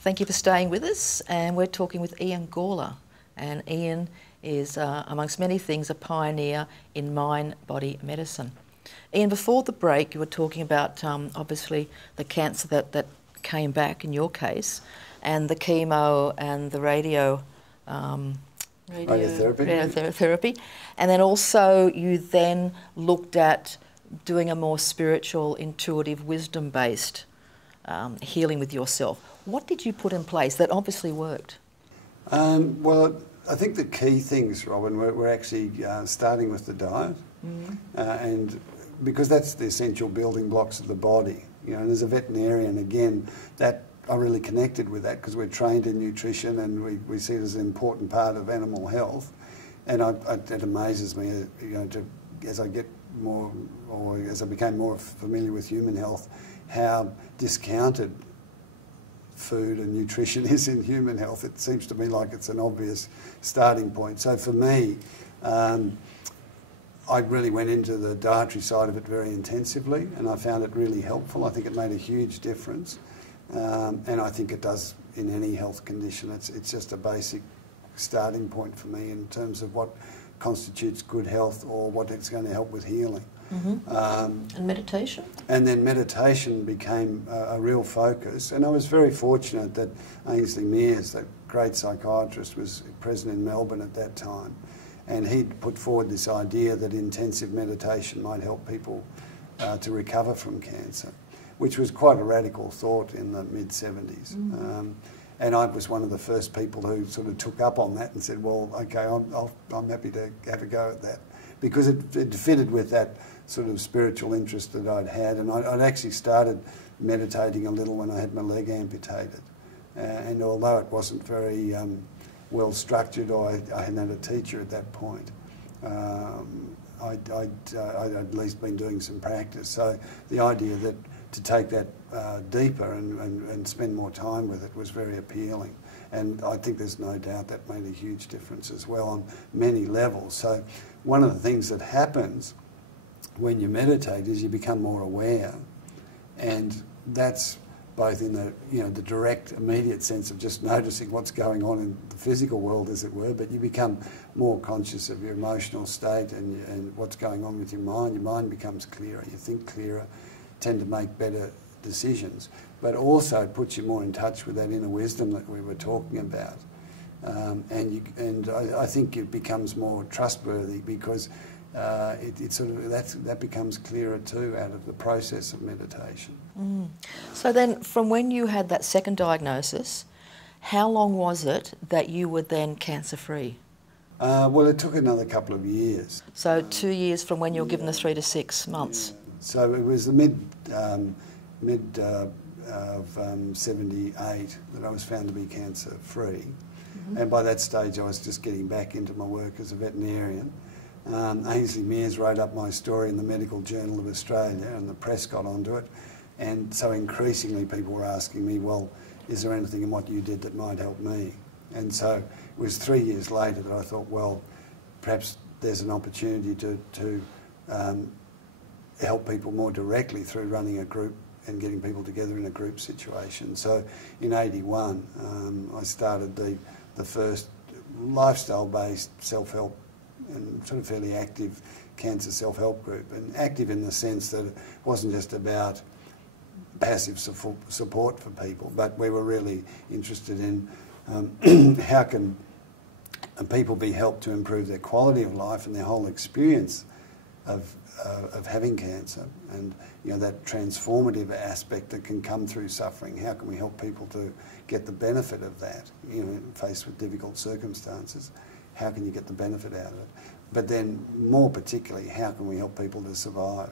Thank you for staying with us, and we're talking with Ian Gawler. And Ian is, amongst many things, a pioneer in mind-body medicine. Ian, before the break, you were talking about obviously the cancer that came back in your case, and the chemo and the radiotherapy, and then also you then looked at doing a more spiritual, intuitive, wisdom-based healing with yourself. What did you put in place that obviously worked? Well, I think the key things, Robyn, were actually starting with the diet, and because that's the essential building blocks of the body. You know, and as a veterinarian, again, that I really connected with that because we're trained in nutrition and we see it as an important part of animal health. And it amazes me, you know, as I get more, or as I became more familiar with human health, how discounted food and nutrition is in human health. It seems to me like it's an obvious starting point. So for me, I really went into the dietary side of it very intensively, and I found it really helpful. I think it made a huge difference, and I think it does in any health condition. It's just a basic starting point for me in terms of what constitutes good health or what it's going to help with healing. And meditation? And then meditation became a real focus, and I was very fortunate that Ainsley Mears, that great psychiatrist, was present in Melbourne at that time, and he'd put forward this idea that intensive meditation might help people to recover from cancer, which was quite a radical thought in the mid-70s. And I was one of the first people who sort of took up on that and said, well, okay, I'm happy to have a go at that, because it fitted with that sort of spiritual interest that I'd had. And I'd actually started meditating a little when I had my leg amputated. And although it wasn't very well structured, or I hadn't had a teacher at that point, I'd at least been doing some practice. So the idea that to take that deeper and spend more time with it was very appealing. And I think there's no doubt that made a huge difference as well on many levels. So one of the things that happens when you meditate is you become more aware, and that's both in the, you know, the direct, immediate sense of just noticing what's going on in the physical world, as it were, but you become more conscious of your emotional state and what's going on with your mind. Your mind becomes clearer, you think clearer, tend to make better decisions, but also it puts you more in touch with that inner wisdom that we were talking about. And I think it becomes more trustworthy because it sort of that becomes clearer too out of the process of meditation. So then, from when you had that second diagnosis, how long was it that you were then cancer-free? Well, it took another couple of years. So 2 years from when you were given the 3 to 6 months. Yeah. So it was the mid of 78 that I was found to be cancer-free. And by that stage I was just getting back into my work as a veterinarian. Ainsley Mears wrote up my story in the Medical Journal of Australia, and the press got onto it. And so increasingly people were asking me, well, is there anything in what you did that might help me? And so it was 3 years later that I thought, well, perhaps there's an opportunity to help people more directly through running a group and getting people together in a group situation. So in '81, I started the first lifestyle-based self-help and sort of fairly active cancer self-help group. And active in the sense that it wasn't just about passive support for people, but we were really interested in how can people be helped to improve their quality of life and their whole experience of having cancer, and you know, that transformative aspect that can come through suffering. How can we help people to get the benefit of that? You know, faced with difficult circumstances, how can you get the benefit out of it? But then, more particularly, how can we help people to survive?